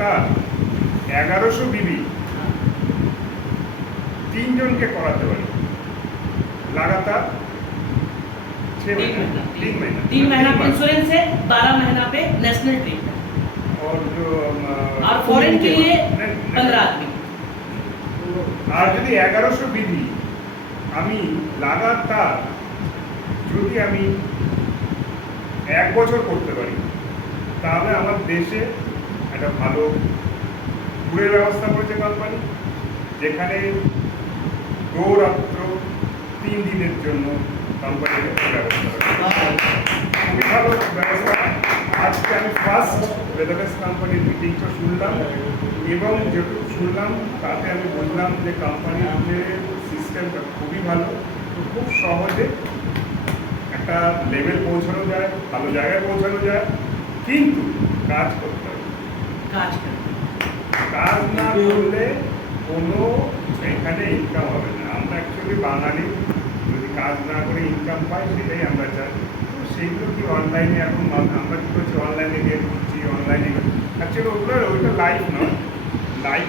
লাগাতার 1100 বিবি 3 जनকে कराते পারি लगातार 6 महीना 3 महीना पे इंश्योरेंस है, 12 महीना पे नेशनल ट्रीटमेंट, और जो और फॉरेन के लिए 15 आदमी। আর যদি 1100 বিধি আমি লাগাতার যদি আমি 1 বছর করতে পারি তাহলে আমার দেশে একটা ভালো ট্যুরের ব্যবস্থা করেছে কোম্পানি, যেখানে দৌরাত্র 3 দিনের জন্য কোম্পানির ব্যবস্থা খুবই ভালো ব্যবস্থা। আজকে আমি ফার্স্ট বেদাবেস কোম্পানির মিটিংটা শুনলাম এবং যেটুকু শুনলাম তাতে আমি বুঝলাম যে কোম্পানির যে সিস্টেমটা খুবই ভালো, তো খুব সহজে একটা লেভেল পৌঁছানো যায়, ভালো জায়গায় পৌঁছানো যায়, কিন্তু কাজ করতে হবে। কাজ না করলে কোনো এখানে ইনকাম হবে না। আমরা অ্যাকচুয়ালি বাঙালি, যদি কাজ না করে ইনকাম পাই সেটাই আমরা চাই। তো সেইগুলো কি অনলাইনে এখন আমরা কী করছি, অনলাইনে গেম করছি, অনলাইনে অ্যাকচুয়ালি ওইটা লাইফ নয়, লাইফ